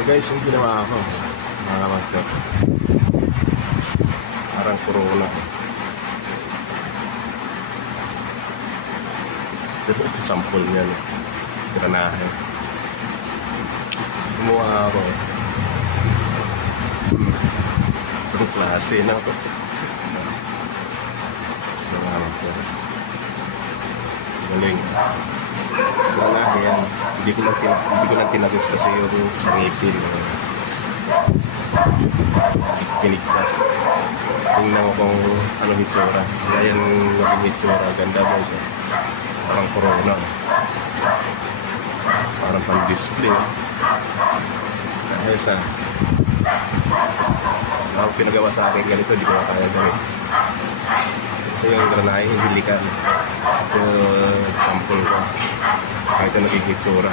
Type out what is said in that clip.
Guys, yung ginawa ko, mga master, parang corona. Pero ito sample niya, no? Granahe. Kumuha ako. Itong klase na ako. So, mga master, galing. Granahe yan. Hindi ko lang tinagos kasi yung sa ngipin. Pinigtas. Tingnan ko kung anong hitsura. Kaya yan naging hitsura. Ganda guys. Parang corona. Parang pang-display. Ayos ah. Ang pinagawa sa akin ganito, di ko na kaya gawin. Ito yung granahe, hilikan. Ito sample ko. Ito naging hitsura.